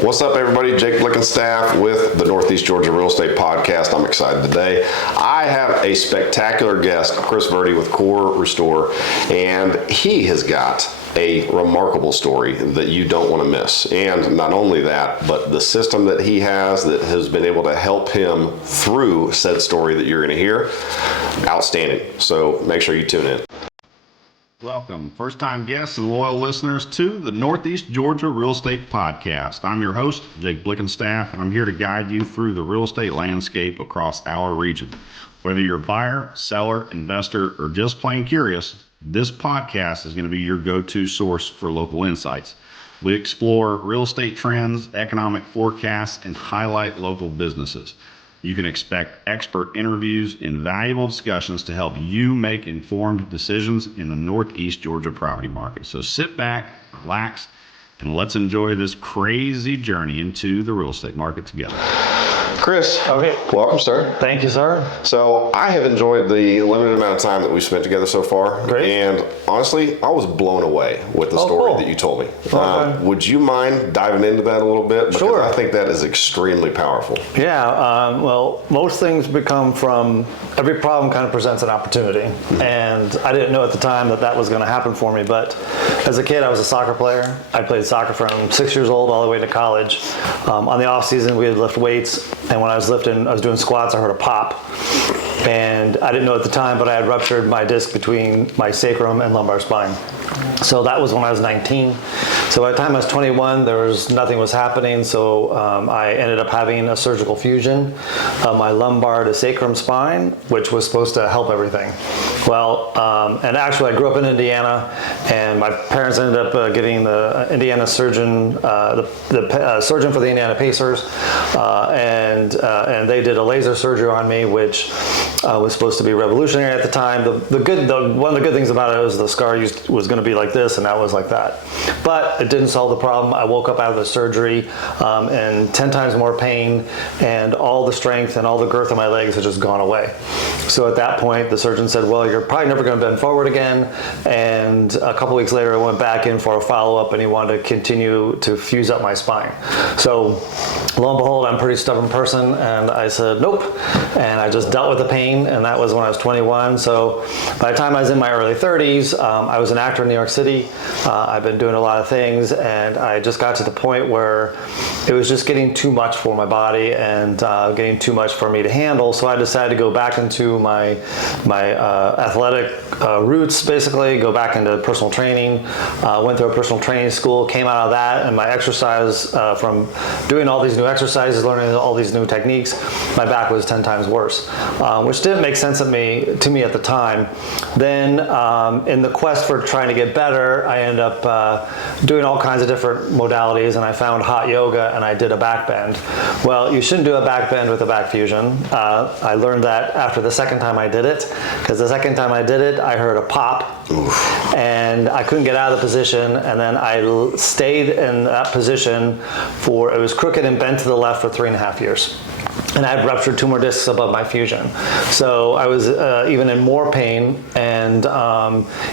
What's up, everybody? 𝐃𝐑𝐄 with the Northeast Georgia Real Estate Podcast. I'm excited today. I have a spectacular guest, Chris Verdi with Core Restore, and he has got a remarkable story that you don't want to miss. And not only that, but the system that he has that has been able to help him through said story that you're going to hear, outstanding. So make sure you tune in. Welcome, first-time guests and loyal listeners to the Northeast Georgia Real Estate Podcast. I'm your host, 𝐃𝐑𝐄, and I'm here to guide you through the real estate landscape across our region. Whether you're a buyer, seller, investor, or just plain curious, this podcast is going to be your go-to source for local insights. We explore real estate trends, economic forecasts, and highlight local businesses. You can expect expert interviews and valuable discussions to help you make informed decisions in the Northeast Georgia property market. So sit back, relax, and let's enjoy this crazy journey into the real estate market together. Chris, Okay. welcome, sir. Thank you, sir. So I have enjoyed the limited amount of time that we've spent together so far. Great. And honestly, I was blown away with the story cool. that you told me. Okay. Would you mind diving into that a little bit? Because Sure. I think that is extremely powerful. Yeah, well, most things become from, every problem kind of presents an opportunity. And I didn't know at the time that that was going to happen for me. But as a kid, I was a soccer player. I played soccer from 6 years old all the way to college. On the off season, we would lift weights. And when I was doing squats, I heard a pop. And I didn't know at the time, but I had ruptured my disc between my sacrum and lumbar spine. So that was when I was 19. So by the time I was 21, nothing was happening. So I ended up having a surgical fusion of my lumbar to sacrum spine, which was supposed to help everything. Well, and actually I grew up in Indiana, and my parents ended up getting the Indiana surgeon, the surgeon for the Indiana Pacers, and they did a laser surgery on me, which was supposed to be revolutionary at the time. One of the good things about it was the scar was going to be like this, and that was like that. But it didn't solve the problem. I woke up out of the surgery in 10 times more pain, and all the strength and all the girth of my legs had just gone away. So at that point, the surgeon said, well, you're probably never going to bend forward again. And a couple weeks later, I went back in for a follow-up, and he wanted to continue to fuse up my spine. So lo and behold, I'm a pretty stubborn person, and I said, nope. And I just dealt with the pain, and that was when I was 21. So by the time I was in my early 30s, I was an actor in New York City. I've been doing a lot of things, and I just got to the point where it was just getting too much for my body and getting too much for me to handle. So I decided to go back into my athletic roots, basically, go back into personal training. Went through a personal training school, came out of that, and my exercise from doing all these new exercises, learning all these new techniques, my back was 10 times worse, which didn't make sense to me at the time. Then in the quest for trying to get better, I ended up doing all kinds of different modalities, and I found hot yoga, and I did a back bend. Well, you shouldn't do a back bend with a back fusion. I learned that after the second time I did it, because the second time I did it, I heard a pop. Oof. And I couldn't get out of the position, and then I stayed in that position it was crooked and bent to the left for 3.5 years. And I had ruptured 2 more discs above my fusion. So I was even in more pain and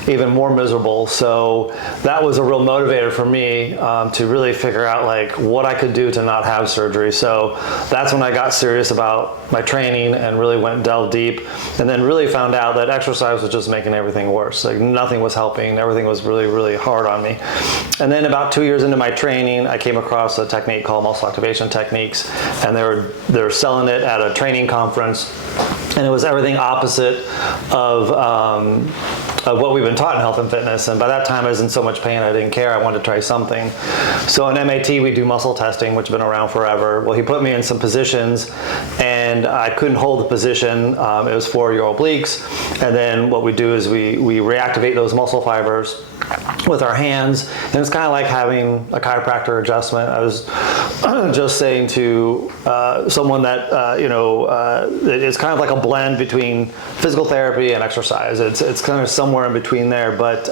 even more miserable. So that was a real motivator for me to really figure out like what I could do to not have surgery. So that's when I got serious about my training and really delved deep, and then really found out that exercise was just making everything worse. Like nothing was helping. Everything was really, really hard on me. And then about 2 years into my training, I came across a technique called muscle activation techniques, and they were selling it at a training conference, and it was everything opposite of what we've been taught in health and fitness. And by that time I was in so much pain I didn't care. I wanted to try something. So in MAT we do muscle testing, which has been around forever. Well, he put me in some positions, and I couldn't hold the position. It was for your obliques, and then what we do is we reactivate those muscle fibers with our hands, and it's kind of like having a chiropractor adjustment. I was just saying to someone that it's kind of like a blend between physical therapy and exercise. It's kind of somewhere in between there, but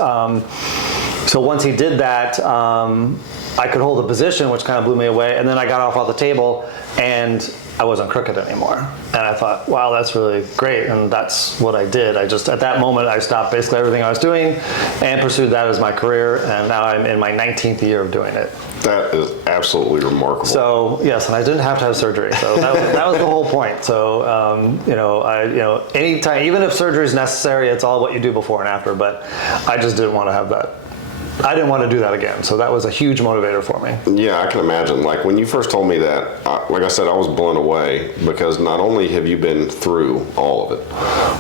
So once he did that, I could hold a position, which kind of blew me away. And then I got off the table, and I wasn't crooked anymore. And I thought, wow, that's really great. And that's what I did. At that moment, I stopped basically everything I was doing and pursued that as my career. And now I'm in my 19th year of doing it. That is absolutely remarkable. So yes, and I didn't have to have surgery. So that was the whole point. So anytime, even if surgery is necessary, it's all what you do before and after. But I just didn't want to have that. I didn't want to do that again. So that was a huge motivator for me. Yeah, I can imagine. Like when you first told me that, like I said, I was blown away because not only have you been through all of it,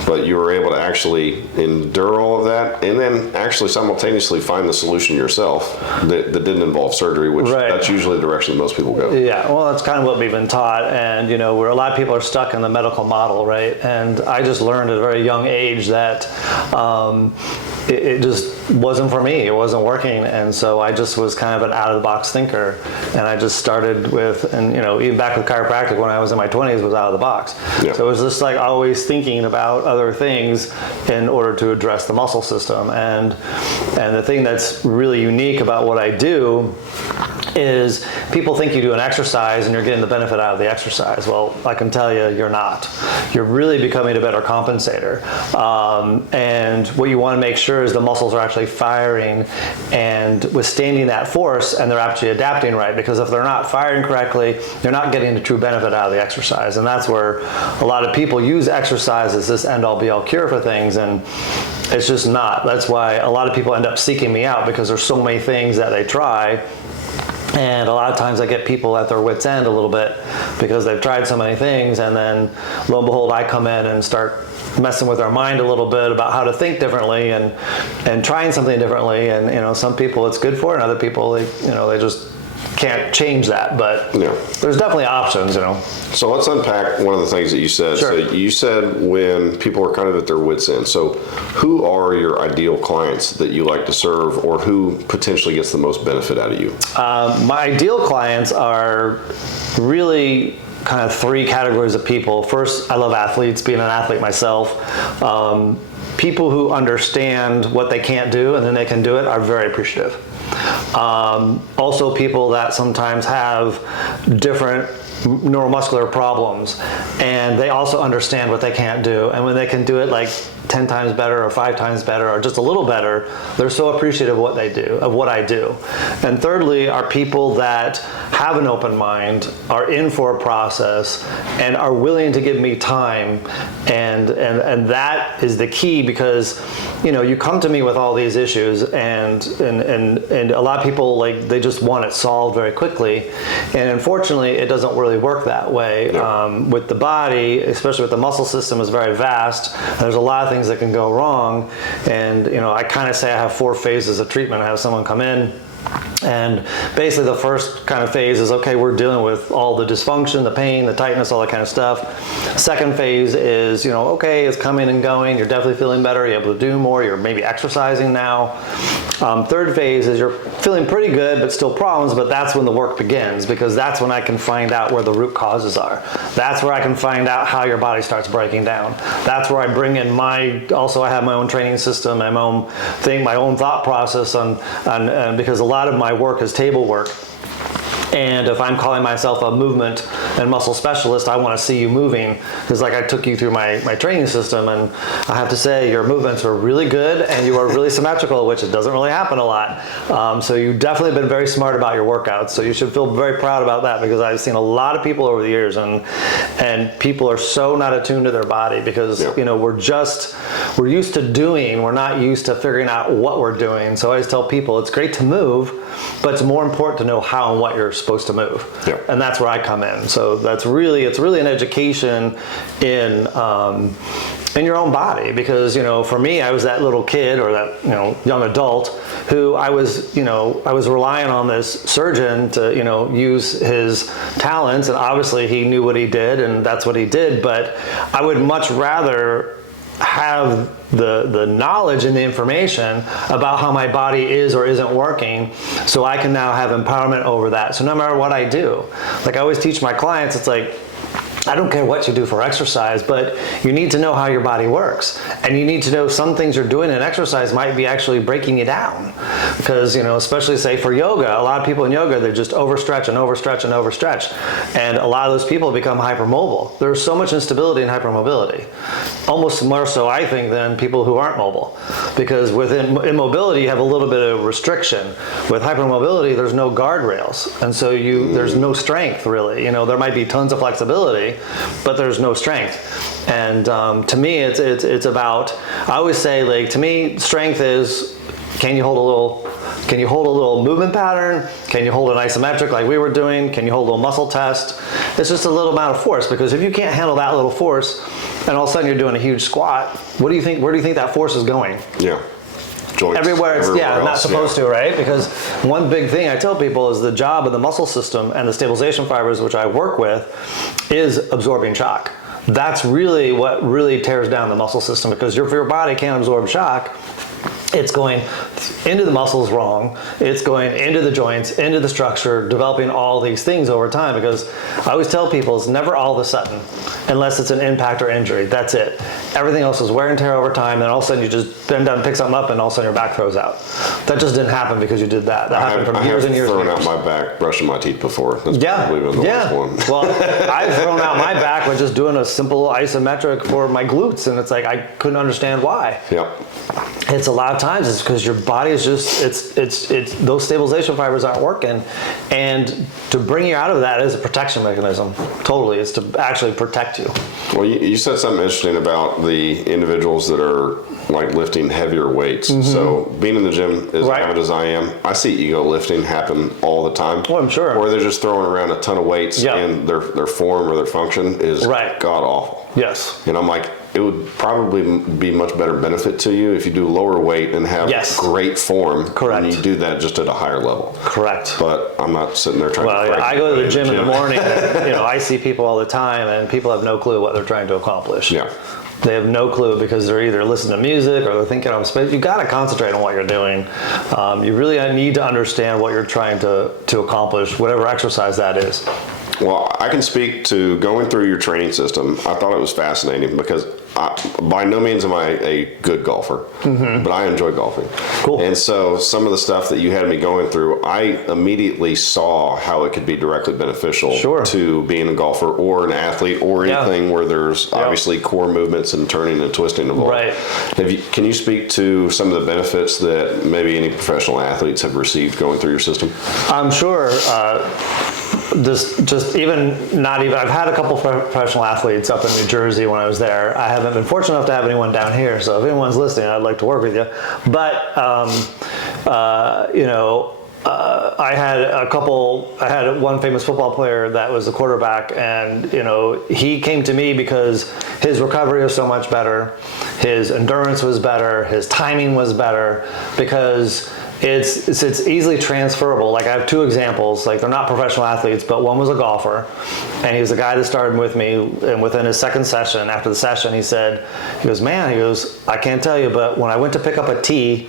but you were able to actually endure all of that and then actually simultaneously find the solution yourself that didn't involve surgery, which that's usually the direction that most people go. Yeah, well, that's kind of what we've been taught. And, where a lot of people are stuck in the medical model, right? And I just learned at a very young age that it just wasn't for me. It wasn't working. And so I just was kind of an out-of-the-box thinker. And I just started with, and even back with chiropractic when I was in my 20s was out of the box. Yeah. So it was just like always thinking about other things in order to address the muscle system. And the thing that's really unique about what I do is people think you do an exercise and you're getting the benefit out of the exercise. Well, I can tell you, you're not. You're really becoming a better compensator. And what you want to make sure is the muscles are actually firing and withstanding that force, and they're actually adapting right, because if they're not firing correctly, you're not getting the true benefit out of the exercise. And that's where a lot of people use exercise as this end-all be-all cure for things, and it's just not. That's why a lot of people end up seeking me out, because there's so many things that they try. And a lot of times I get people at their wits' end a little bit because they've tried so many things, and then lo and behold, I come in and start messing with their mind a little bit about how to think differently and trying something differently. And some people it's good for, and other people they just can't change that. But there's definitely options. So let's unpack one of the things that you said. Sure. So you said when people are kind of at their wits' end. So who are your ideal clients that you like to serve, or who potentially gets the most benefit out of you? My ideal clients are really kind of three categories of people. First, I love athletes, being an athlete myself. People who understand what they can't do and then they can do it are very appreciative. Also, people that sometimes have different neuromuscular problems, and they also understand what they can't do, and when they can do it like 10 times better or 5 times better or just a little better, they're so appreciative of what they do, of what I do. And thirdly are people that have an open mind, are in for a process, and are willing to give me time. And that is the key, because you come to me with all these issues, and a lot of people, like, they just want it solved very quickly, and unfortunately it doesn't really work that way. With the body, especially with the muscle system, is very vast. There's a lot of things that can go wrong, and I kind of say I have 4 phases of treatment. I have someone come in, and basically the first kind of phase is, okay, we're dealing with all the dysfunction, the pain, the tightness, all that kind of stuff. Second phase is, okay, it's coming and going, you're definitely feeling better, you're able to do more, you're maybe exercising now. Third phase is you're feeling pretty good, but still problems, but that's when the work begins, because that's when I can find out where the root causes are. That's where I can find out how your body starts breaking down. That's where I bring in I have my own training system, my own thing, my own thought process because a lot of my work is table work. And if I'm calling myself a movement and muscle specialist, I want to see you moving, because like I took you through my training system, and I have to say your movements are really good and you are really symmetrical, which it doesn't really happen a lot. So you've definitely been very smart about your workouts. So you should feel very proud about that, because I've seen a lot of people over the years, and people are so not attuned to their body, because we're used to doing, we're not used to figuring out what we're doing. So I always tell people it's great to move, but it's more important to know how and what you're supposed to move. And that's where I come in. So it's really an education in your own body, because for me, I was that little kid, or that young adult, who I was relying on this surgeon to use his talents, and obviously he knew what he did, and that's what he did. But I would much rather have the knowledge and the information about how my body is or isn't working, so I can now have empowerment over that. So no matter what I do, like I always teach my clients, it's like, I don't care what you do for exercise, but you need to know how your body works. And you need to know some things you're doing in exercise might be actually breaking you down. Because, especially say for yoga, a lot of people in yoga, they just overstretch and overstretch and overstretch. And a lot of those people become hypermobile. There's so much instability in hypermobility. Almost more so, I think, than people who aren't mobile. Because within immobility, you have a little bit of restriction. With hypermobility, there's no guardrails. And so there's no strength, really. There might be tons of flexibility, but there's no strength. And to me, it's about, I always say, like, to me, strength is, can you hold a little movement pattern? Can you hold an isometric like we were doing? Can you hold a little muscle test? It's just a little amount of force, because if you can't handle that little force and all of a sudden you're doing a huge squat, where do you think that force is going? Yeah. Joints, everywhere it's else, not supposed to, right? Because one big thing I tell people is the job of the muscle system and the stabilization fibers, which I work with, is absorbing shock. That's really what really tears down the muscle system, because if your body can't absorb shock, it's going into the muscles wrong, it's going into the joints, into the structure, developing all these things over time. Because I always tell people it's never all of a sudden, unless it's an impact or injury. That's it. Everything else is wear and tear over time, and all of a sudden you just bend down and pick something up, and all of a sudden your back throws out. That just didn't happen because you did that. That happened from years and years. I've thrown and years. out my back brushing my teeth before. That's probably been the worst one. Well, I've thrown out my back with just doing a simple isometric for my glutes, and it's like I couldn't understand why. Yep. It's a lot of times it's because your body is just it's those stabilization fibers aren't working, and to bring you out of that is a protection mechanism. Totally, it's to actually protect you. Well, you said something interesting about the individuals that are like lifting heavier weights. So being in the gym as avid as I am, I see ego lifting happen all the time. Well, I'm sure. Or they're just throwing around a ton of weights, and their form or their function is god awful. Yes. And I'm like, it would probably be much better benefit to you if you do lower weight and have great form. Correct. And you do that just at a higher level. Correct. But I'm not sitting there trying to Well, I go to the gym in the morning, and, I see people all the time, and people have no clue what they're trying to accomplish. Yeah. They have no clue because they're either listening to music or they're thinking on space. You've got to concentrate on what you're doing. You really need to understand what you're trying to accomplish, whatever exercise that is. Well, I can speak to going through your training system. I thought it was fascinating because by no means am I a good golfer, but I enjoy golfing. Cool. And so some of the stuff that you had me going through, I immediately saw how it could be directly beneficial to being a golfer or an athlete or anything where there's obviously core movements and turning and twisting involved. Right. Can you speak to some of the benefits that maybe any professional athletes have received going through your system? I'm sure. I've had a couple professional athletes up in New Jersey when I was there. I haven't been fortunate enough to have anyone down here, so if anyone's listening, I'd like to work with you. But, I had one famous football player that was a quarterback, and, he came to me because his recovery was so much better, his endurance was better, his timing was better, because it's easily transferable. Like I have two examples, like they're not professional athletes, but one was a golfer, and he was the guy that started with me, and within his second session, after the session, he goes, I can't tell you, but when I went to pick up a tee,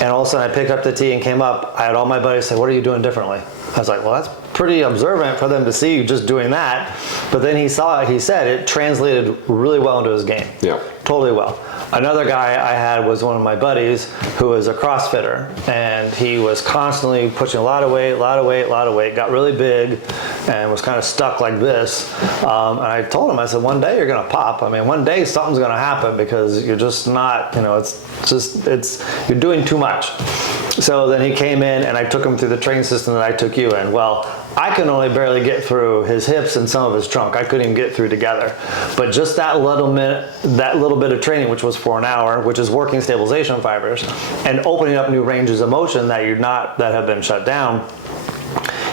and all of a sudden I picked up the tee and came up, I had all my buddies say, what are you doing differently? I was like, well, that's pretty observant for them to see you just doing that. But then he said it translated really well into his game. Yeah. Totally well. Another guy I had was one of my buddies who was a CrossFitter, and he was constantly pushing a lot of weight, got really big, and was kind of stuck like this. And I told him, I said, one day you're going to pop. I mean, one day something's going to happen because you're just not, you're doing too much. So then he came in, and I took him through the training system that I took you in. Well, I can only barely get through his hips and some of his trunk. I couldn't even get through together. But just that little bit of training, which was for an hour, which is working stabilization fibers and opening up new ranges of motion that have been shut down.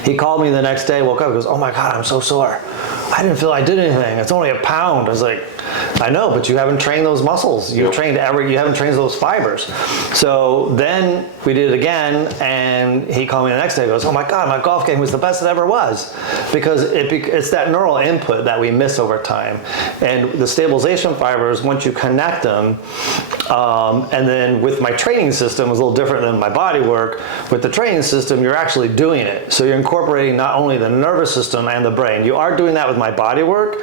He called me the next day, woke up, and goes, oh my God, I'm so sore. I didn't feel I did anything. It's only a pound. I was like, I know, but you haven't trained those muscles. You haven't trained those fibers. So then we did it again, and he called me the next day and goes, oh my God, my golf game was the best it ever was. Because it's that neural input that we miss over time. And the stabilization fibers, once you connect them, And then with my training system, it was a little different than my body work. With the training system, you're actually doing it. So you're incorporating not only the nervous system and the brain. You are doing that with my body work,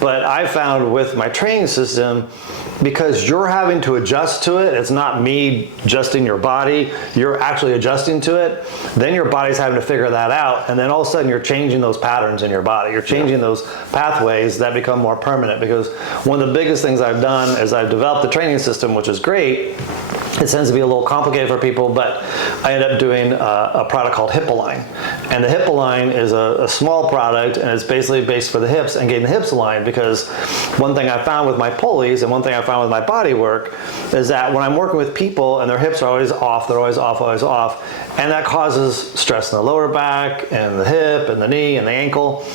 but I found with my training system, because you're having to adjust to it, it's not me adjusting your body, you're actually adjusting to it, then your body's having to figure that out, and then all of a sudden you're changing those patterns in your body. You're changing those pathways that become more permanent, because one of the biggest things I've done is I've developed the training system, which is great. It tends to be a little complicated for people, but I ended up doing a product called 𝐉𝐔𝐒𝐓. And the 𝐉𝐔𝐒𝐓 is a small product, and it's basically based for the hips and getting the hips aligned, because one thing I found with my pulleys and one thing I found with my body work is that when I'm working with people and their hips are always off, they're always off, and that causes stress in the lower back and the hip and the knee and the ankle.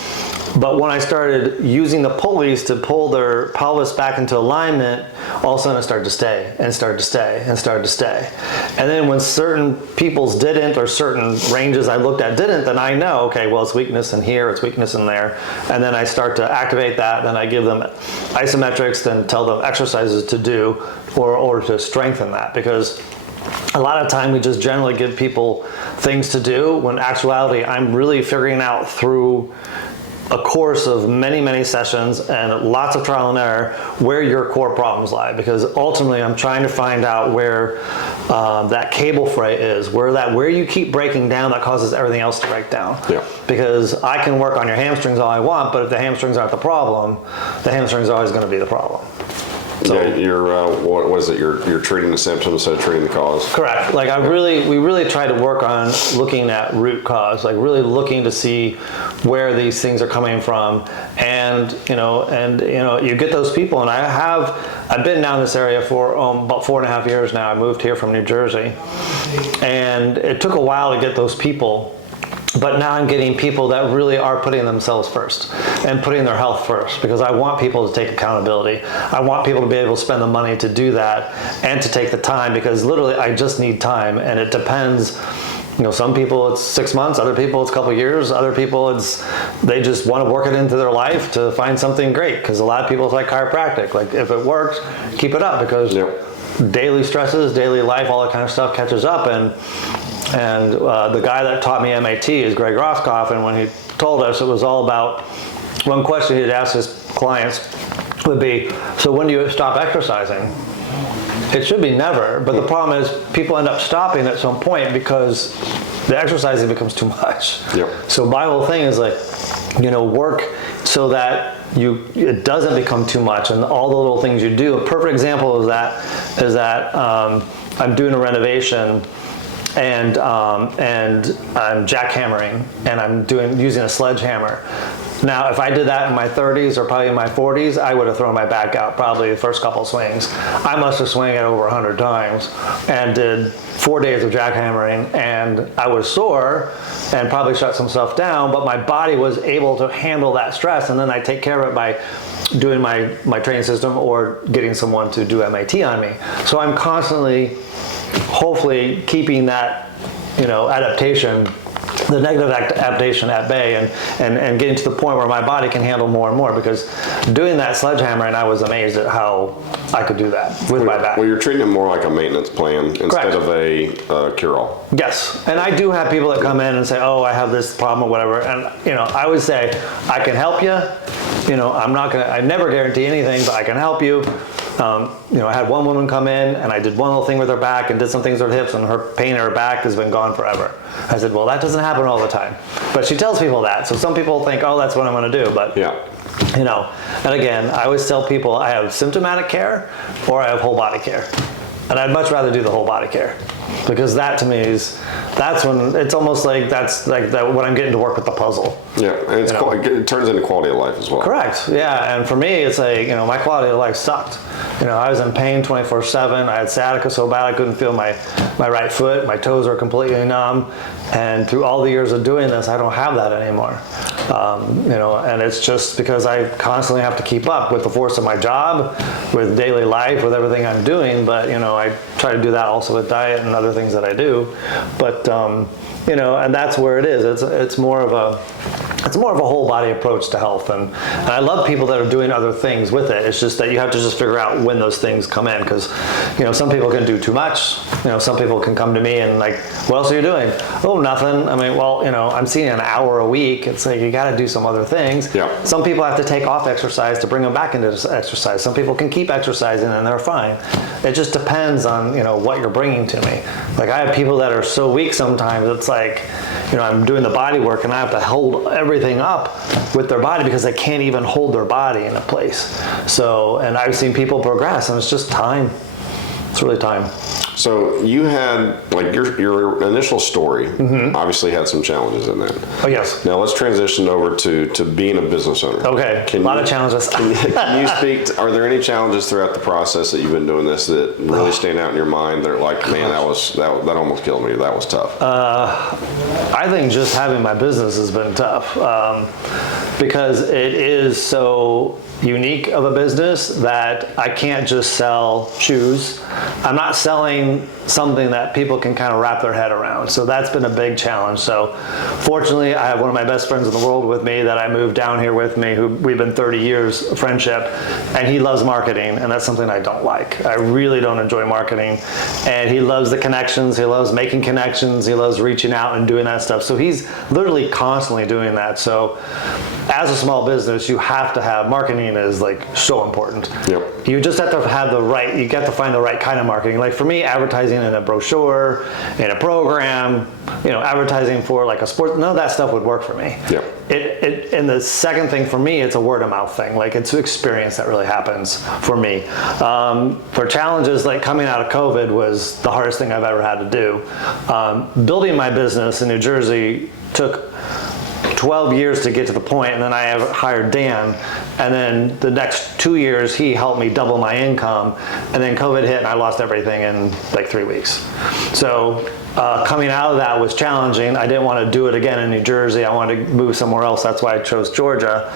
But when I started using the pulleys to pull their pelvis back into alignment, all of a sudden it started to stay and started to stay and started to stay. And then when certain people's didn't, or certain ranges I looked at didn't, then I know, okay, well, it's weakness in here, it's weakness in there. And then I start to activate that, then I give them isometrics, then tell them exercises to do or to strengthen that. Because a lot of time we just generally give people things to do, when in actuality I'm really figuring out through a course of many, many sessions and lots of trial and error where your core problems lie, because ultimately I'm trying to find out where that 𝐃𝐑𝐏 is, where you keep breaking down that causes everything else to break down. Yeah. Because I can work on your hamstrings all I want, but if the hamstrings aren't the problem, the hamstrings are always going to be the problem. So, yeah, you're what is it? You're treating the symptom instead of treating the cause. Correct. Like we really try to work on looking at root cause, like really looking to see where these things are coming from, and you get those people, and I've been down this area for about 4.5 years now. I moved here from New Jersey, and it took a while to get those people. But now I'm getting people that really are putting themselves first and putting their health first, because I want people to take accountability. I want people to be able to spend the money to do that and to take the time, because literally I just need time, and it depends. Some people it's 6 months, other people it's a couple of years, other people they just want to work it into their life to find something great, because a lot of people it's like chiropractic. Like if it works, keep it up, because daily stresses, daily life, all that kind of stuff catches up. And the guy that taught me MAT is 𝐄𝐏𝐈𝐒𝐲, and when he told us, it was all about, one question he'd ask his clients would be, so when do you stop exercising? It should be never, but the problem is people end up stopping at some point because the exercising becomes too much. Yep. So my whole thing is like, work so that it doesn't become too much, and all the little things you do. A perfect example is that I'm doing a renovation, and I'm jackhammering, and I'm using a sledgehammer. Now, if I did that in my 30s or probably in my 40s, I would have thrown my back out probably the first couple of swings. I must have swung it over 100 times and did 4 days of jackhammering, and I was sore and probably shut some stuff down, but my body was able to handle that stress, and then I take care of it by doing my training system or getting someone to do MAT on me. So I'm constantly, hopefully, keeping that, adaptation, the negative adaptation at bay, and getting to the point where my body can handle more and more, because doing that sledgehammer, and I was amazed at how I could do that with my back. Well, you're treating it more like a maintenance plan instead of a cure-all. Yes, and I do have people that come in and say, oh, I have this problem or whatever, and I always say, I can help you. I never guarantee anything, but I can help you. I had one woman come in, and I did one little thing with her back and did some things with her hips, and her pain in her back has been gone forever. I said, well, that doesn't happen all the time. But she tells people that. So some people think, oh, that's what I'm going to do. But, and again, I always tell people I have symptomatic care or I have whole body care. And I'd much rather do the whole body care, because that to me that's when it's almost like that's like when I'm getting to work with the puzzle. Yeah, and it turns into quality of life as well. Correct. Yeah, and for me, it's like my quality of life sucked. I was in pain 24/7. I had sciatica so bad I couldn't feel my right foot. My toes were completely numb. And through all the years of doing this, I don't have that anymore. And it's just because I constantly have to keep up with the force of my job, with daily life, with everything I'm doing. But I try to do that also with diet and other things that I do. But and that's where it is. It's more of a whole body approach to health, and I love people that are doing other things with it. It's just that you have to just figure out when those things come in, because some people can do too much. Some people can come to me and like, what else are you doing? Oh, nothing. I mean, well, I'm seeing an hour a week. It's like you got to do some other things. Yeah. Some people have to take off exercise to bring them back into exercise. Some people can keep exercising and they're fine. It just depends on what you're bringing to me. Like I have people that are so weak sometimes. It's like I'm doing the body work and I have to hold everything up with their body because they can't even hold their body in a place. So, and I've seen people progress, and it's just time. It's really time. So you had, like, your initial story obviously had some challenges in that. Oh, yes. Now let's transition over to being a business owner. Okay, a lot of challenges. Can you speak, are there any challenges throughout the process that you've been doing this that really stand out in your mind that are like, man, that almost killed me, that was tough? I think just having my business has been tough because it is so unique of a business that I can't just sell shoes. I'm not selling something that people can kind of wrap their head around. So that's been a big challenge. So fortunately, I have one of my best friends in the world with me that I moved down here with me, who we've been 30 years of friendship, and he loves marketing, and that's something I don't like. I really don't enjoy marketing. And he loves the connections, he loves making connections, he loves reaching out and doing that stuff. So he's literally constantly doing that. So as a small business, you have to have marketing is like so important. Yep. You just have to have you got to find the right kind of marketing. Like for me, advertising in a brochure, in a program, advertising for like a sport, none of that stuff would work for me. Yep. And the second thing for me, it's a word of mouth thing. Like it's experience that really happens for me. For challenges like coming out of COVID was the hardest thing I've ever had to do. Building my business in New Jersey took 12 years to get to the point, and then I hired Dan, and then the next 2 years he helped me double my income, and then COVID hit and I lost everything in like 3 weeks. So coming out of that was challenging. I didn't want to do it again in New Jersey. I wanted to move somewhere else. That's why I chose Georgia.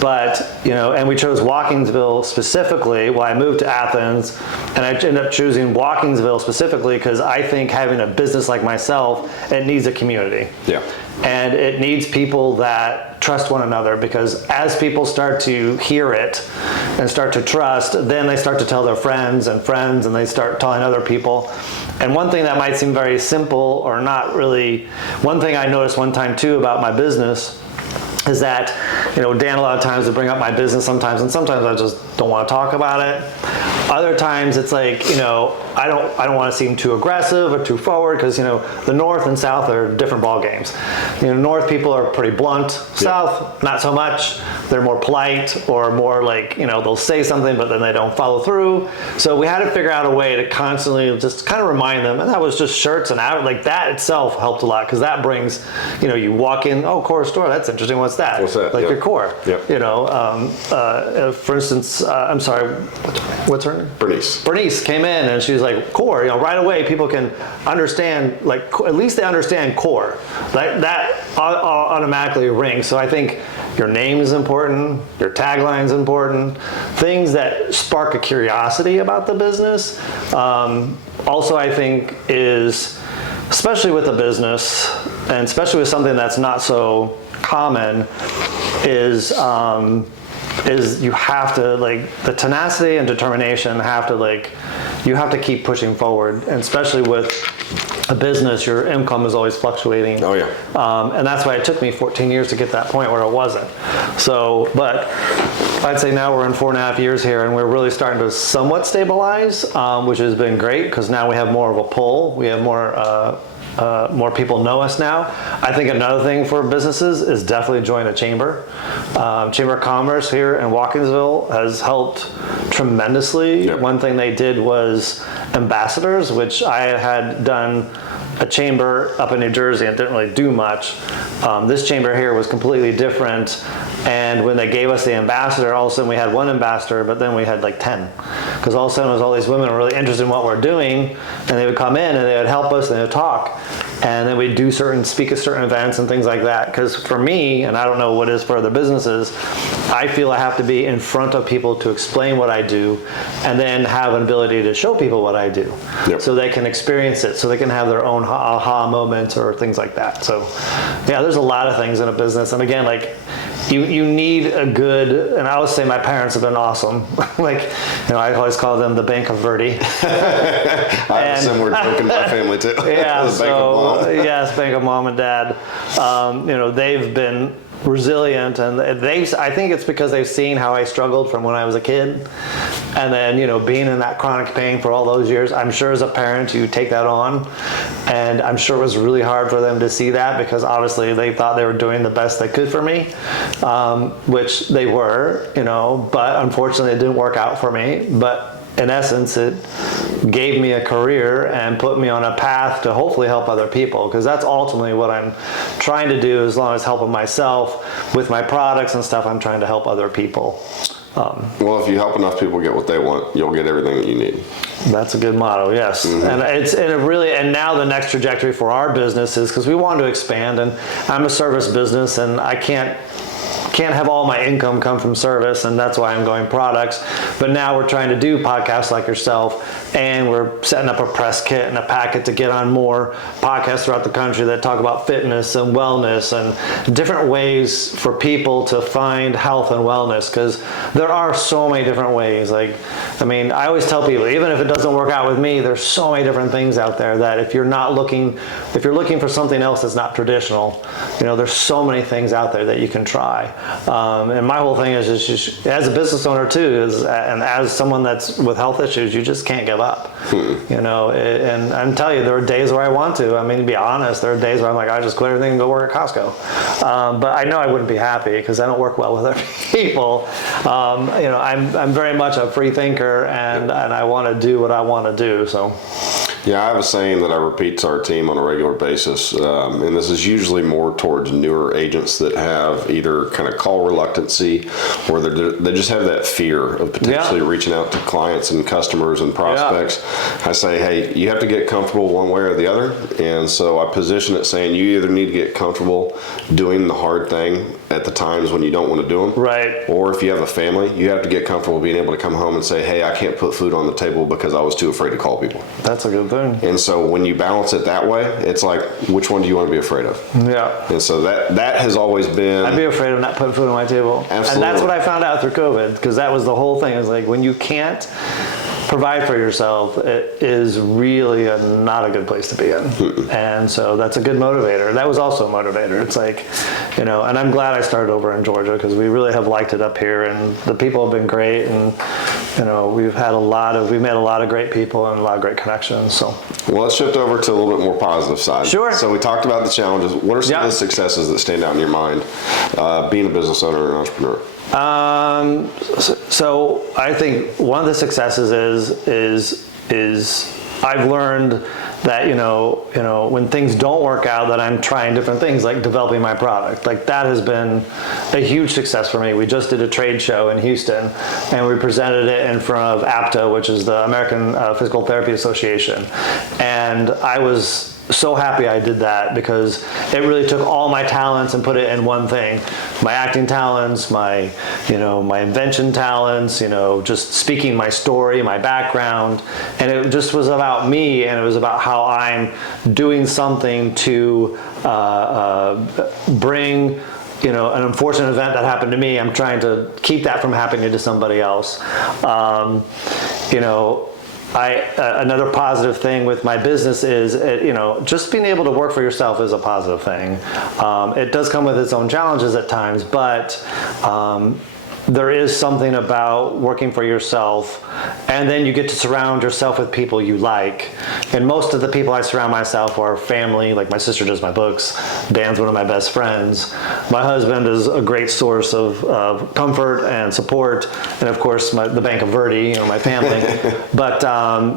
But, and we chose Walkinsville specifically. Well, I moved to Athens, and I ended up choosing Walkinsville specifically because I think having a business like myself, it needs a community. Yeah. And it needs people that trust one another, because as people start to hear it and start to trust, then they start to tell their friends, and they start telling other people. And one thing that might seem very simple or not really, one thing I noticed one time too about my business is that, Dan a lot of times would bring up my business sometimes, and sometimes I just don't want to talk about it. Other times it's like, I don't want to seem too aggressive or too forward, because the North and South are different ball games. North people are pretty blunt. South, not so much. They're more polite, or more like, they'll say something but then they don't follow through. So we had to figure out a way to constantly just kind of remind them, and that was just shirts and out. Like that itself helped a lot, because that brings, you walk in, oh, core store, that's interesting. What's that? What's that? Like Yep. your core. Yep. For instance, I'm sorry, what's her name? Bernice came in and she was like, core, right away people can understand, like at least they understand core. That automatically rings. So I think your name is important, your tagline is important, things that spark a curiosity about the business. Also, I think is, especially with a business, and especially with something that's not so common, is you have to, like, the tenacity and determination you have to keep pushing forward. And especially with a business, your income is always fluctuating. Oh yeah. And that's why it took me 14 years to get that point where it wasn't. So, but I'd say now we're in 4.5 years here, and we're really starting to somewhat stabilize, which has been great, because now we have more of a pull. We have more people know us now. I think another thing for businesses is definitely join a chamber. Chamber of Commerce here in Walkinsville has helped tremendously. Yep. One thing they did was ambassadors, which I had done a chamber up in New Jersey and didn't really do much. This chamber here was completely different, and when they gave us the ambassador, all of a sudden we had one ambassador, but then we had like 10, because all of a sudden it was all these women were really interested in what we're doing, and they would come in and they would help us and they would talk. and then we do speak at certain events and things like that. Because for me, and I don't know what it is for other businesses, I feel I have to be in front of people to explain what I do, and then have an ability to show people what I do, so they can experience it, so they can have their own aha moments or things like that. So yeah, there's a lot of things in a business, and again, like you need a good, and I always say my parents have been awesome. Like, you know, I always call them the Bank of Verdi. I have a similar joke in my family too. Yeah, The Bank of Mom. yes, Bank of Mom and Dad. You know, they've been resilient, and I think it's because they've seen how I struggled from when I was a kid, and then, you know, being in that chronic pain for all those years. I'm sure as a parent you take that on, and I'm sure it was really hard for them to see that, because obviously they thought they were doing the best they could for me, which they were, you know, but unfortunately it didn't work out for me. But in essence, it gave me a career and put me on a path to hopefully help other people, because that's ultimately what I'm trying to do. As long as helping myself with my products and stuff, I'm trying to help other people. Well, if you help enough people get what they want, you'll get everything that you need. That's a good motto, yes. And now the next trajectory for our business is, because we want to expand, and I'm a service business, and I can't have all my income come from service, and that's why I'm going products. But now we're trying to do podcasts like yourself, and we're setting up a press kit and a packet to get on more podcasts throughout the country that talk about fitness and wellness and different ways for people to find health and wellness, because there are so many different ways. Like, I mean, I always tell people, even if it doesn't work out with me, there's so many different things out there that if you're looking for something else that's not traditional, you know, there's so many things out there that you can try. And my whole thing is just, as a business owner too, and as someone that's with health issues, you just can't give up. You know, and I'm telling you, there are days where I want to. I mean, to be honest, there are days where I'm like, I just quit everything and go work at Costco. But I know I wouldn't be happy, because I don't work well with other people. You know, I'm very much a free thinker, and I want to do what I want to do. So. Yeah, I have a saying that I repeat to our team on a regular basis, and this is usually more towards newer agents that have either kind of call reluctancy, or they just have that fear of potentially reaching out to clients and customers and prospects. I say, hey, you have to get comfortable one way or the other, and so I position it saying you either need to get comfortable doing the hard thing at the times when you don't want to do them, right? Or if you have a family, you have to get comfortable being able to come home and say, hey, I can't put food on the table because I was too afraid to call people. That's a good thing. And so when you balance it that way, it's like, which one do you want to be afraid of? Yeah. And so that has always been... I'd be afraid of not putting food on my table. Absolutely. And that's what I found out through COVID, because that was the whole thing. Is like, when you can't provide for yourself, it is really not a good place to be in. And so that's a good motivator. That was also a motivator. It's like, you know, and I'm glad I started over in Georgia, because we really have liked it up here, and the people have been great, and, you know, we've met a lot of great people and a lot of great connections. So, well, let's shift over to a little bit more positive side. Sure. So we talked about the challenges. What are some of the successes that stand out in your mind, being a business owner and an entrepreneur? So I think one of the successes is I've learned that, you know, when things don't work out, that I'm trying different things, like developing my product. Like, that has been a huge success for me. We just did a trade show in Houston, and we presented it in front of APTA, which is the American Physical Therapy Association. And I was so happy I did that, because it really took all my talents and put it in one thing. My acting talents, my invention talents, you know, just speaking my story, my background. And it just was about me, and it was about how I'm doing something to bring, you know, an unfortunate event that happened to me. I'm trying to keep that from happening to somebody else. You know, another positive thing with my business is, you know, just being able to work for yourself is a positive thing. It does come with its own challenges at times, but there is something about working for yourself, and then you get to surround yourself with people you like. And most of the people I surround myself are family. Like, my sister does my books. Dan's one of my best friends. My husband is a great source of comfort and support. And of course, the Bank of Verdi, you know, my family. But,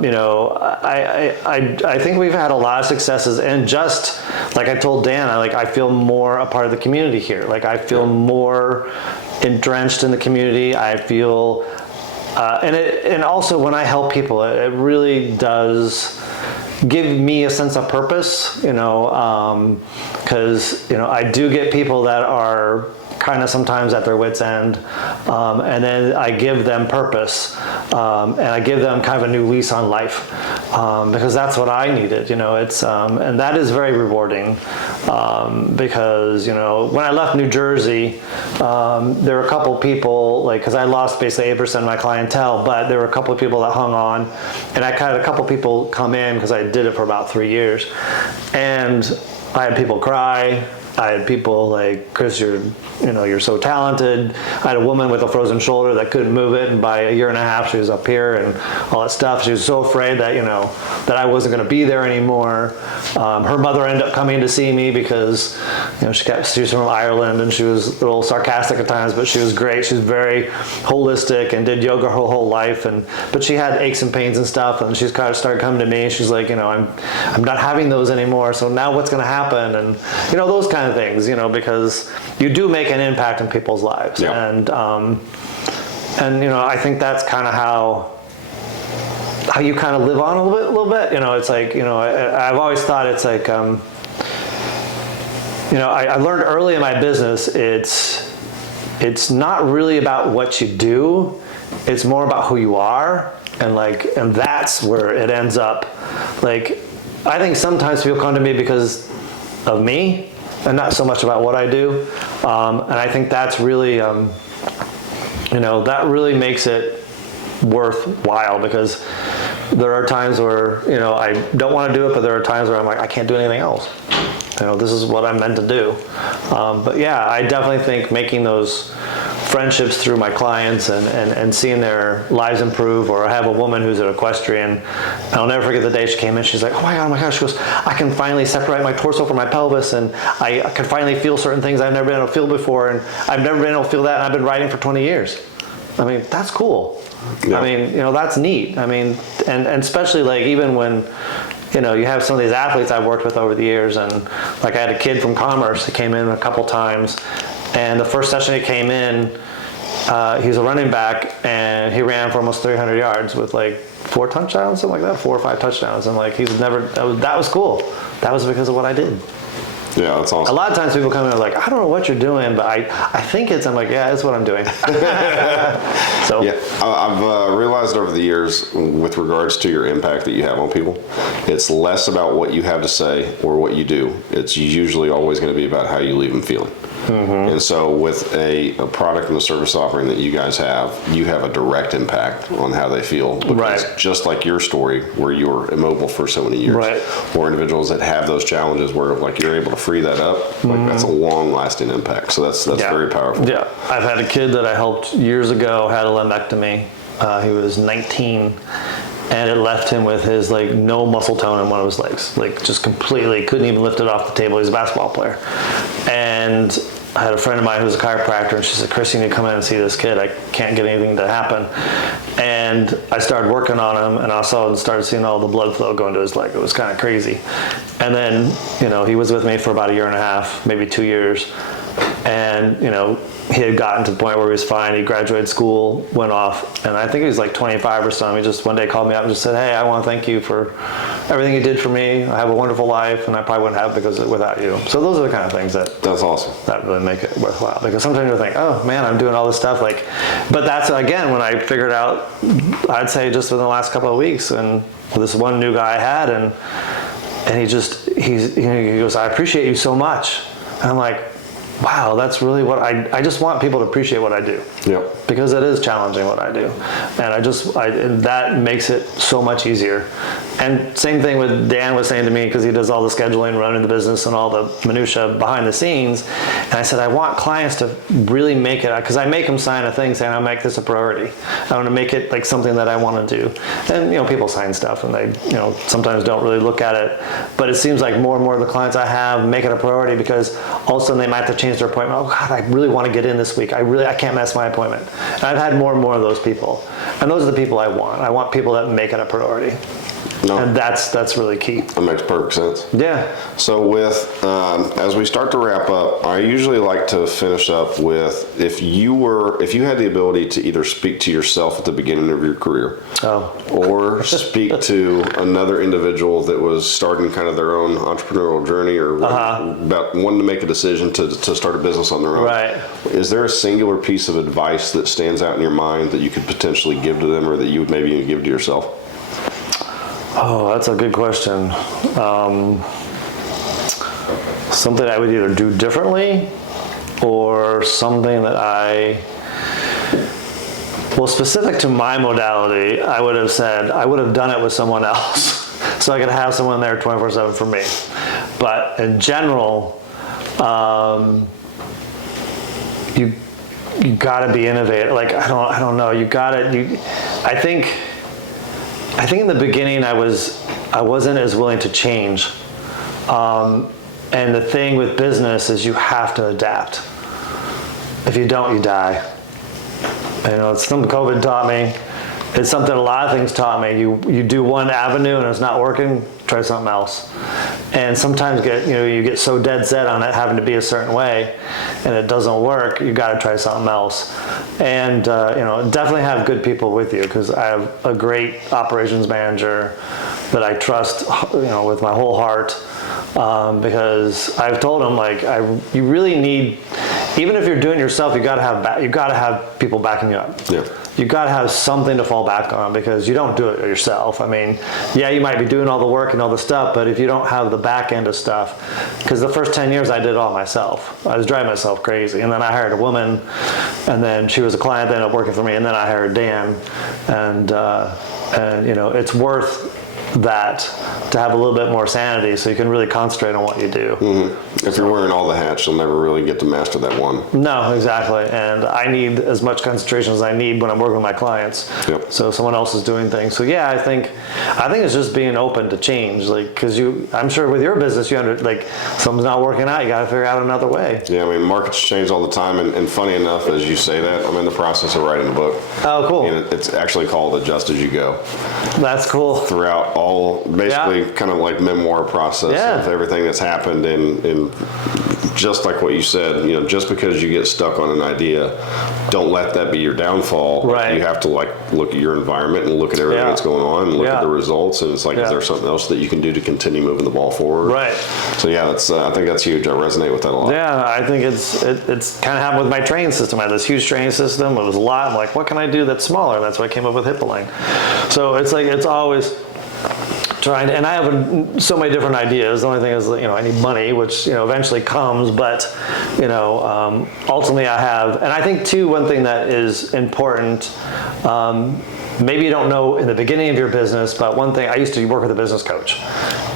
you know, I think we've had a lot of successes. And just like I told Dan, I feel more a part of the community here. Like, I feel more entrenched in the community. I feel, and also when I help people, it really does give me a sense of purpose, because, I do get people that are kind of sometimes at their wits' end, and then I give them purpose, and I give them kind of a new lease on life, because that's what I needed. It's and that is very rewarding, because when I left New Jersey, there were a couple people, because I lost basically 8% of my clientele, but there were a couple of people that hung on, and I had a couple people come in because I did it for about 3 years, and I had people cry. I had people like, Chris, you're so talented. I had a woman with a frozen shoulder that couldn't move it, and by a year and a half, she was up here and all that stuff. She was so afraid that, that I wasn't going to be there anymore. Her mother ended up coming to see me because, she was from Ireland, and she was a little sarcastic at times, but she was great. She was very holistic and did yoga her whole life, but she had aches and pains and stuff, and she's kind of started coming to me. She's like, I'm not having those anymore. So now what's going to happen? And those kind of things, because you do make an impact in people's lives. Yeah. And I think that's kind of how you kind of live on a little bit. It's like, I've always thought it's like, I learned early in my business, it's not really about what you do, it's more about who you are, and that's where it ends up. I think sometimes people come to me because of me, and not so much about what I do. And I think that's really, that really makes it worthwhile, because there are times where, I don't want to do it, but there are times where I'm like, I can't do anything else. This is what I'm meant to do. But yeah, I definitely think making those friendships through my clients and seeing their lives improve. Or I have a woman who's an equestrian. I'll never forget the day she came in. She's like, oh my gosh. She goes, I can finally separate my torso from my pelvis, and I can finally feel certain things I've never been able to feel before, and I've never been able to feel that, and I've been riding for 20 years. I mean, that's cool. Yeah. I mean, that's neat. I mean, and especially even when, you have some of these athletes I've worked with over the years, and I had a kid from Commerce that came in a couple times, and the first session he came in, he's a running back, and he ran for almost 300 yards with 4 touchdowns, something like that, 4 or 5 touchdowns, and he's never, that was cool. That was because of what I did. Yeah, that's awesome. A lot of times people come in and like, I don't know what you're doing, but I think I'm like, yeah, that's what I'm doing. So yeah, I've realized over the years, with regards to your impact that you have on people, it's less about what you have to say or what you do. It's usually always going to be about how you leave them feeling. Mm-hmm. And so with a product and a service offering that you guys have, you have a direct impact on how they feel. Because right. Just like your story, where you were immobile for so many years, right. Or individuals that have those challenges where you're able to free that up, mm-hmm. That's a long-lasting impact. So that's yeah. very powerful. Yeah, I've had a kid that I helped years ago, had a lumpectomy. He was 19. And it left him with his no muscle tone in one of his legs, just completely couldn't even lift it off the table. He's a basketball player. And I had a friend of mine who's a chiropractor, and she said, Chris, you need to come in and see this kid. I can't get anything to happen. And I started working on him, and I saw and started seeing all the blood flow going to his leg. It was kind of crazy. And then, he was with me for about a year and a half, maybe 2 years. And, he had gotten to the point where he was fine. He graduated school, went off, and I think he was 25 or something. He just one day called me up and just said, hey, I want to thank you for everything you did for me. I have a wonderful life, and I probably wouldn't have it without you. So those are the kind of things that's awesome. That really make it worthwhile. Because sometimes you'll think, oh man, I'm doing all this stuff. But that's, again, when I figured out, I'd say just within the last couple of weeks, and this one new guy I had, and he goes, I appreciate you so much. And I'm like, wow, that's really what I just want people to appreciate what I do. Yep. Because it is challenging what I do. And that makes it so much easier. And same thing with Dan was saying to me, because he does all the scheduling, running the business, and all the minutia behind the scenes. And I said, I want clients to really make it, because I make them sign a thing saying, I'll make this a priority. I want to make it something that I want to do. And, people sign stuff, and they, sometimes don't really look at it. But it seems like more and more of the clients I have make it a priority, because all of a sudden they might have to change their appointment. Oh God, I really want to get in this week. I can't miss my appointment. And I've had more and more of those people. And those are the people I want. I want people that make it a priority. No. And that's really key. That makes perfect sense. Yeah. So with, as we start to wrap up, I usually like to finish up with, if you had the ability to either speak to yourself at the beginning of your career, or speak to another individual that was starting kind of their own entrepreneurial journey, or about wanting to make a decision to start a business on their own. Right. Is there a singular piece of advice that stands out in your mind that you could potentially give to them, or that you would maybe even give to yourself? Oh, that's a good question. Something I would either do differently, or something that well, specific to my modality, I would have said I would have done it with someone else, so I could have someone there 24/7 for me. But in general, you got to be innovative. Like I don't know. I think in the beginning I wasn't as willing to change. And the thing with business is you have to adapt. If you don't, you die. It's something COVID taught me. It's something a lot of things taught me. You do one avenue and it's not working, try something else. And sometimes you get so dead set on it having to be a certain way, and it doesn't work. You got to try something else. And definitely have good people with you, because I have a great operations manager that I trust, with my whole heart. Because I've told him, like, you really need, even if you're doing it yourself, you got to have people backing you up. Yeah. You got to have something to fall back on, because you don't do it yourself. I mean, yeah, you might be doing all the work and all the stuff, but if you don't have the back end of stuff, because the first 10 years I did it all myself. I was driving myself crazy. And then I hired a woman, and then she was a client that ended up working for me, and then I hired Dan. And it's worth that to have a little bit more sanity, so you can really concentrate on what you do. Mm-hmm. If you're wearing all the hats, you'll never really get to master that one. No, exactly. And I need as much concentration as I need when I'm working with my clients. Yep. So someone else is doing things. So yeah, I think it's just being open to change. Like, because I'm sure with your business, something's not working out, you got to figure out another way. Yeah, I mean, markets change all the time, and funny enough, as you say that, I'm in the process of writing a book. Oh, cool. And it's actually called Adjust As You Go. That's cool. Throughout all, basically kind of like memoir process of everything that's happened, and just like what you said, just because you get stuck on an idea, don't let that be your downfall. Right. You have to look at your environment and look at everything that's going on, and look at the results, and it's like, is there something else that you can do to continue moving the ball forward? Right. So yeah, that's I think that's huge. I resonate with that a lot. Yeah, I think it's kind of happened with my training system. I had this huge training system. It was a lot. I'm like, what can I do that's smaller? That's why I came up with Hippoline. So it's like, it's always trying, and I have so many different ideas. The only thing is, I need money, which, eventually comes, but, ultimately I have, and I think too, one thing that is important, maybe you don't know in the beginning of your business, but one thing, I used to work with a business coach,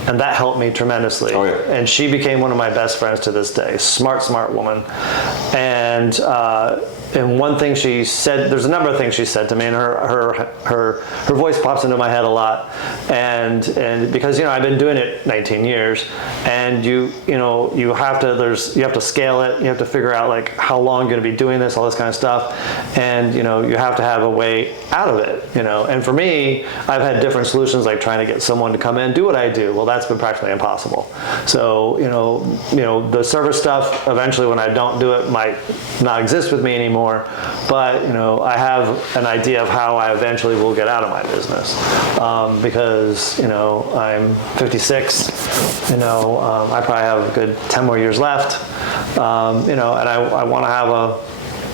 and that helped me tremendously. Oh, yeah. And she became one of my best friends to this day. Smart woman. And one thing she said, there's a number of things she said to me, and her voice pops into my head a lot. And because, I've been doing it 19 years, and you have to scale it. You have to figure out like how long you're going to be doing this, all this kind of stuff. And, you have to have a way out of it, And for me, I've had different solutions, like trying to get someone to come in and do what I do. Well, that's been practically impossible. So, the service stuff, eventually when I don't do it, might not exist with me anymore. But, I have an idea of how I eventually will get out of my business. Because, I'm 56, I probably have a good 10 more years left. And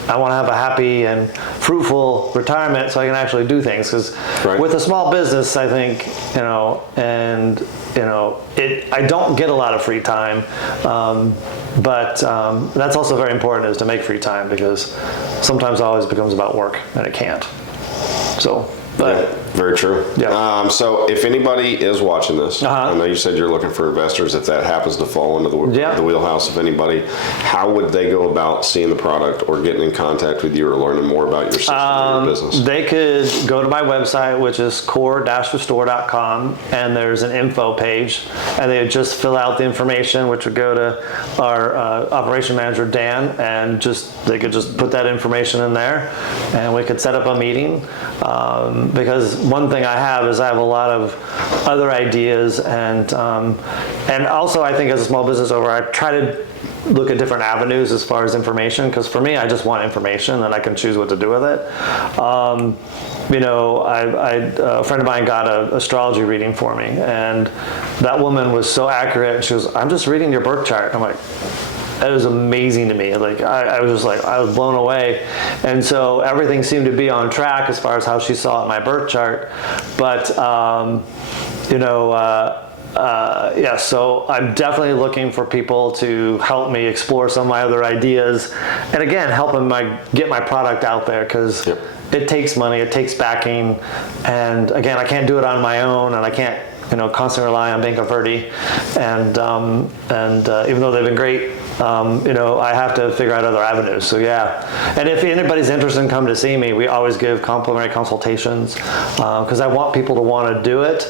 I want to have a happy and fruitful retirement, so I can actually do things. Because with a small business, I think, I don't get a lot of free time, but that's also very important, is to make free time, because sometimes it always becomes about work, and it can't. So, but. Very true. Yeah. So if anybody is watching this, I know you said you're looking for investors. If that happens to fall into the wheelhouse of anybody, how would they go about seeing the product or getting in contact with you or learning more about your system or your business? They could go to my website, which is core-restore.com, and there's an info page, and they would just fill out the information, which would go to our operation manager, Dan, and they could just put that information in there, and we could set up a meeting. because one thing I have is I have a lot of other ideas, and also I think as a small business owner, I try to look at different avenues as far as information, because for me, I just want information and I can choose what to do with it. A friend of mine got an astrology reading for me, and that woman was so accurate. She was, I'm just reading your birth chart. I'm like, that was amazing to me. Like I was blown away, and so everything seemed to be on track as far as how she saw it in my birth chart. But so I'm definitely looking for people to help me explore some of my other ideas, and again, helping get my product out there, because it takes money, it takes backing, and again, I can't do it on my own, and I can't constantly rely on Bank of Verdi, and even though they've been great, I have to figure out other avenues. So yeah, and if anybody's interested in coming to see me, we always give complimentary consultations, because I want people to want to do it.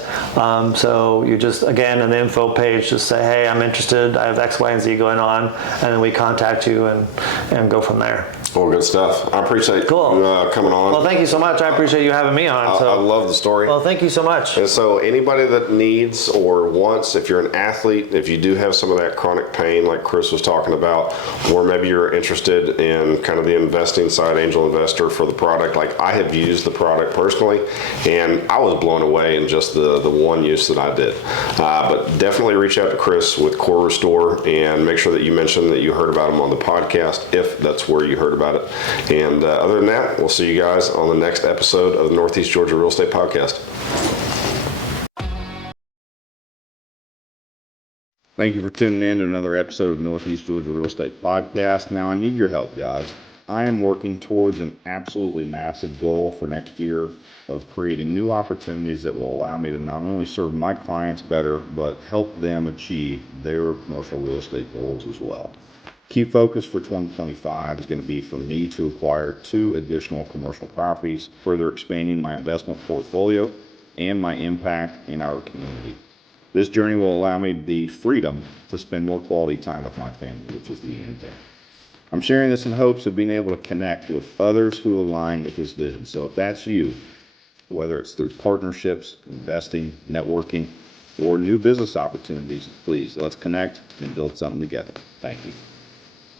So you just, again, in the info page, just say, hey, I'm interested, I have X, Y, and Z going on, and then we contact you and go from there. Well, good stuff. I appreciate you coming on. Well, thank you so much. I appreciate you having me on. I love the story. Well, thank you so much. And so anybody that needs or wants, if you're an athlete, if you do have some of that chronic pain like Chris was talking about, or maybe you're interested in kind of the investing side, angel investor for the product, like I have used the product personally, and I was blown away in just the one use that I did. But definitely reach out to Chris with Core Restore, and make sure that you mention that you heard about him on the podcast, if that's where you heard about it. And other than that, we'll see you guys on the next episode of the Northeast Georgia Real Estate Podcast. Thank you for tuning in to another episode of Northeast Georgia Real Estate Podcast. Now, I need your help, guys. I am working towards an absolutely massive goal for next year of creating new opportunities that will allow me to not only serve my clients better, but help them achieve their commercial real estate goals as well. Key focus for 2025 is going to be for me to acquire 2 additional commercial properties, further expanding my investment portfolio and my impact in our community. This journey will allow me the freedom to spend more quality time with my family, which is the end game. I'm sharing this in hopes of being able to connect with others who align with this vision. So if that's you, whether it's through partnerships, investing, networking, or new business opportunities, please let's connect and build something together. Thank you.